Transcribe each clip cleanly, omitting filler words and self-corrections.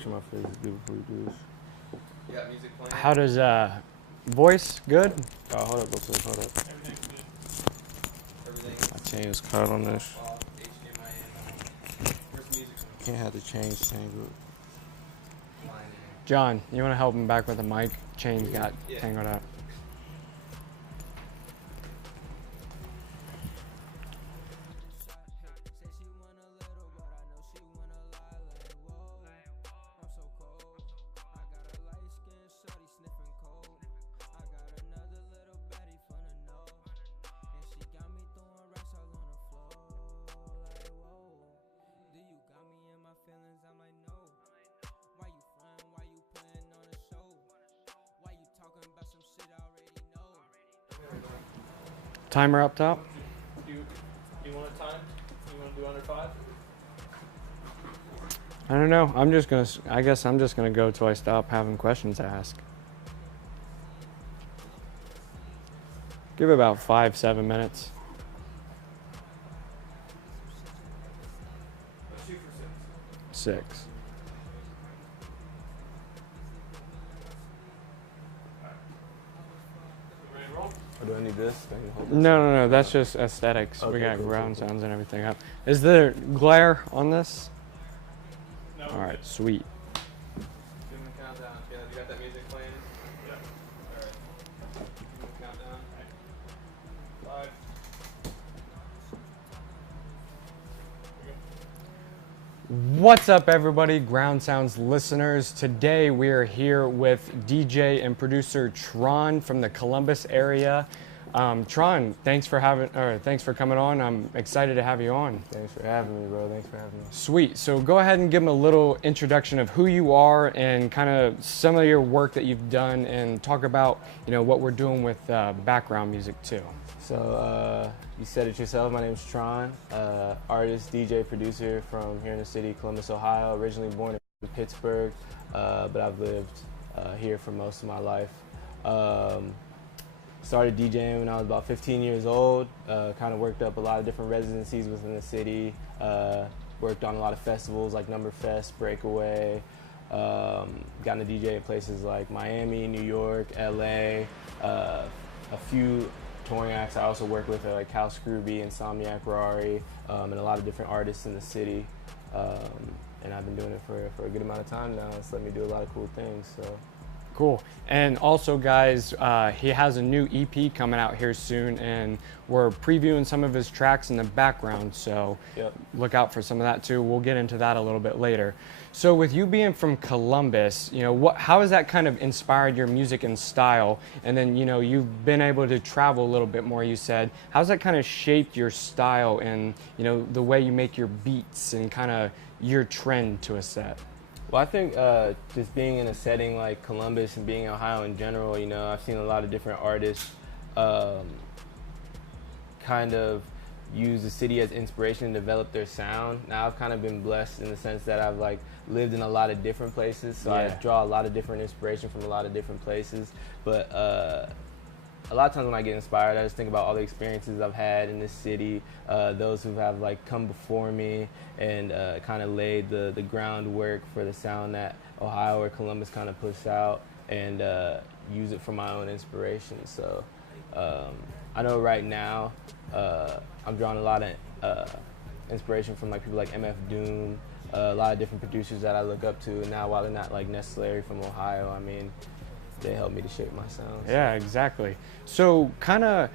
make sure my face is good before you do this. You got music playing? How does voice good? Oh, hold up, hold up. Everything's good. Everything. My chain is caught on this. Off, HDMI in. Where's the music from? Can't have the chains tangled. John, you want to help him back with the mic? Chains got tangled up. Timer up top. Do you want a time? You want to do under 5? I don't know. I guess I'm just gonna go till I stop having questions to ask. Give it about 5-7 minutes. Let's shoot for 6. Ready to roll? Or do I need this? I can hold this? No. That's just aesthetics. Okay, We got cool, ground cool. sounds and everything up. Is there glare on this? No. All right, sweet. Give him a countdown. Yeah, you got that music playing? Yeah. All right. Give him a countdown. 5. What's up, everybody, Ground Sounds listeners? Today we are here with DJ and producer Tron from the Columbus area. Tron, thanks for coming on. I'm excited to have you on. Thanks for having me, bro. Thanks for having me. Sweet. So go ahead and give them a little introduction of who you are and kind of some of your work that you've done, and talk about what we're doing with background music too. So, you said it yourself. My name's Tron, artist, DJ, producer from here in the city, Columbus, Ohio. Originally born in Pittsburgh, but I've lived here for most of my life. Started DJing when I was about 15 years old. Kind of worked up a lot of different residencies within the city. Worked on a lot of festivals like Number Fest, Breakaway. Gotten to DJ in places like Miami, New York, LA. A few touring acts I also work with are like Cal Scrooby, Insomniac Rari, and a lot of different artists in the city. And I've been doing it for a good amount of time now. It's let me do a lot of cool things. So. Cool. And also, guys, he has a new EP coming out here soon, and we're previewing some of his tracks in the background, so look out for some of that too. We'll get into that a little bit later. So with you being from Columbus, how has that kind of inspired your music and style? And then, you've been able to travel a little bit more, you said. How's that kind of shaped your style and, the way you make your beats and kind of your trend to a set? Well, I think just being in a setting like Columbus and being in Ohio in general, I've seen a lot of different artists kind of use the city as inspiration to develop their sound. Now I've kind of been blessed in the sense that I've lived in a lot of different places, so I draw a lot of different inspiration from a lot of different places. But a lot of times when I get inspired, I just think about all the experiences I've had in this city, those who have come before me and kind of laid the groundwork for the sound that Ohio or Columbus kind of puts out, and use it for my own inspiration. So I know right now I'm drawing a lot of inspiration from people like MF Doom, a lot of different producers that I look up to, and now while they're not necessarily from Ohio, I mean, they help me to shape my sound. Yeah, exactly. So kind of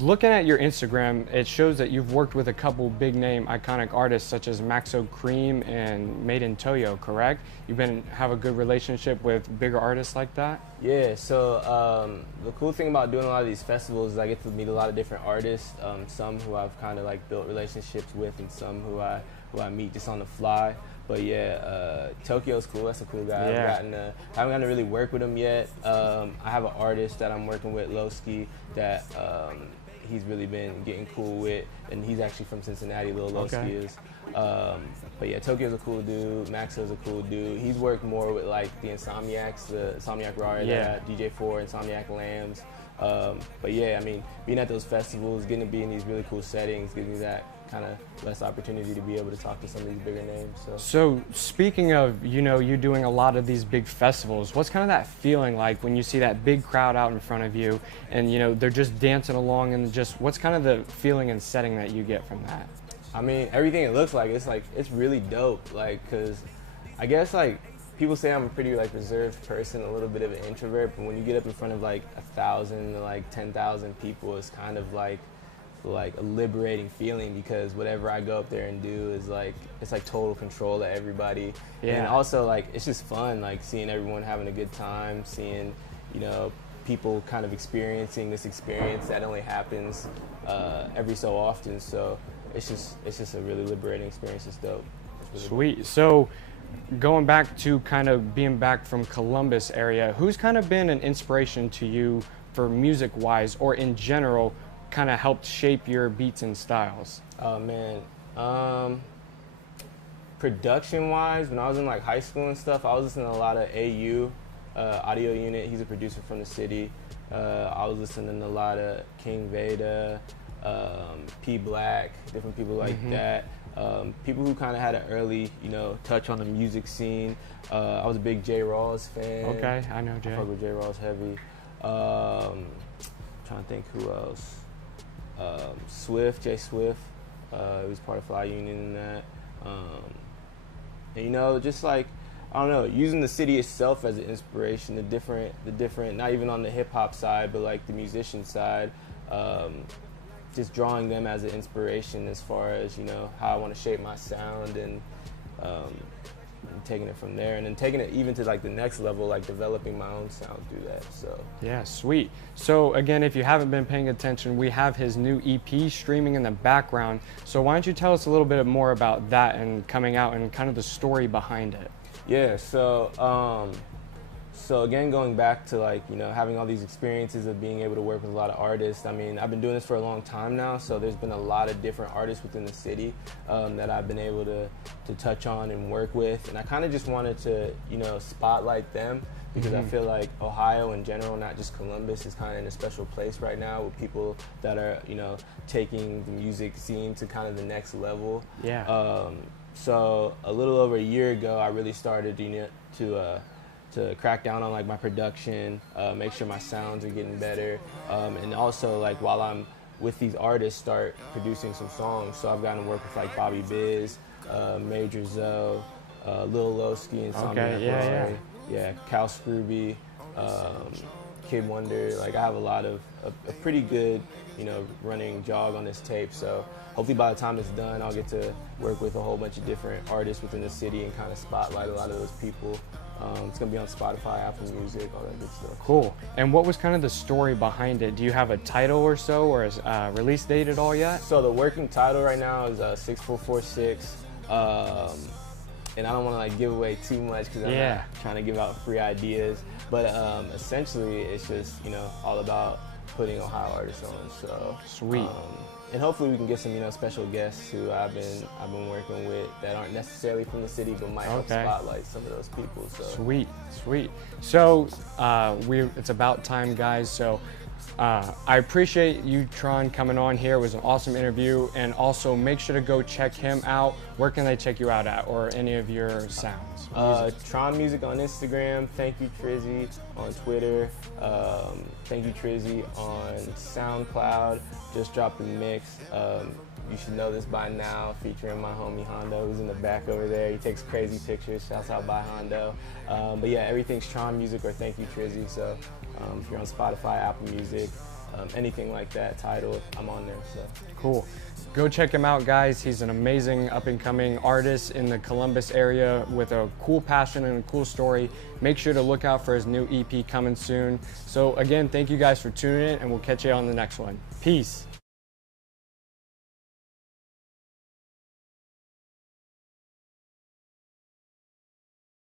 looking at your Instagram, it shows that you've worked with a couple big name iconic artists such as Maxo Cream and Made in Toyo, correct? You've have a good relationship with bigger artists like that? Yeah, so the cool thing about doing a lot of these festivals is I get to meet a lot of different artists, some who I've kind of built relationships with, and some who I meet just on the fly. But yeah, Tokyo's cool. That's a cool guy. Yeah. I haven't gotten to really work with him yet. I have an artist that I'm working with, Lowski, that he's really been getting cool with, and he's actually from Cincinnati, Lil Lowski is. But yeah, Tokyo's a cool dude. Maxo's a cool dude. He's worked more with the Insomniacs, the Insomniac Rari, DJ4, Insomniac Lambs. But yeah, I mean, being at those festivals, getting to be in these really cool settings, gives me that kind of less opportunity to be able to talk to some of these bigger names. So speaking of, you know, you doing a lot of these big festivals, what's kind of that feeling like when you see that big crowd out in front of you and, you know, they're just dancing along, and just what's kind of the feeling and setting that you get from that? I mean, everything it looks like, it's really dope. Like, cause I guess like people say I'm a pretty like reserved person, a little bit of an introvert, but when you get up in front of like 1,000 to like 10,000 people, it's kind of like a liberating feeling, because whatever I go up there and do is like, it's like total control of everybody. Yeah. And also like, it's just fun, like seeing everyone having a good time, seeing, you know, people kind of experiencing this experience that only happens every so often. So it's just a really liberating experience. It's dope. It's really Sweet. Dope. So going back to kind of being back from Columbus area, who's kind of been an inspiration to you for music wise, or in general, kind of helped shape your beats and styles? Oh man, production wise, when I was in like high school and stuff, I was listening to a lot of AU, Audio Unit. He's a producer from the city. I was listening to a lot of King Veda, P Black, different people like that. People who kind of had an early, you know, touch on the music scene. I was a big J. Rawls fan. Okay, I know Jay. I fuck with J. Rawls heavy. Trying to think who else. Swift, Jay Swift. He was part of Fly Union in that. And you know, just like, I don't know, using the city itself as an inspiration, the different, not even on the hip hop side, but like the musician side. Just drawing them as an inspiration as far as, you know, how I want to shape my sound, and taking it from there, and then taking it even to like the next level, like developing my own sound through that. So yeah, sweet. So again, if you haven't been paying attention, we have his new EP streaming in the background. So why don't you tell us a little bit more about that and coming out and kind of the story behind it? Yeah, so again, going back to like, you know, having all these experiences of being able to work with a lot of artists. I mean, I've been doing this for a long time now, so there's been a lot of different artists within the city that I've been able to touch on and work with. And I kind of just wanted to, you know, spotlight them, because I feel like Ohio in general, not just Columbus, is kind of in a special place right now with people that are, you know, taking the music scene to kind of the next level. Yeah. So a little over a year ago, I really started, you know, to crack down on like my production, make sure my sounds are getting better, and also like while I'm with these artists, start producing some songs. So I've gotten to work with like Bobby Biz, Major Zoe, Lil Lowski, and Okay, yeah, Cal Scrooby, Kid Wonder. Like I have a lot of a pretty good, you know, running jog on this tape. So hopefully by the time it's done, I'll get to work with a whole bunch of different artists within the city and kind of spotlight a lot of those people. It's going to be on Spotify, Apple Music, all that good stuff. Cool. And what was kind of the story behind it? Do you have a title or so, or a release date at all yet? So the working title right now is 6446. And I don't want to like give away too much, because I'm not trying to give out free ideas. But essentially, it's just, you know, all about putting Ohio artists on. So sweet. And hopefully we can get some, you know, special guests who I've been working with that aren't necessarily from the city, but might help spotlight some of those people. So sweet. So it's about time, guys. So I appreciate you, Tron, coming on here. It was an awesome interview, and also make sure to go check him out. Where can they check you out at, or any of your sounds? Tron Music on Instagram. Thank you Trizzy on Twitter. Thank you Trizzy on SoundCloud. Just dropped a mix. You should know this by now, featuring my homie Hondo, who's in the back over there. He takes crazy pictures. Shouts out by Hondo. But yeah, everything's Tron Music or Thank You Trizzy. So if you're on Spotify, Apple Music, anything like that, Tidal, I'm on there. So cool. Go check him out, guys. He's an amazing up-and-coming artist in the Columbus area with a cool passion and a cool story. Make sure to look out for his new EP coming soon. So again, thank you guys for tuning in, and we'll catch you on the next one. Peace.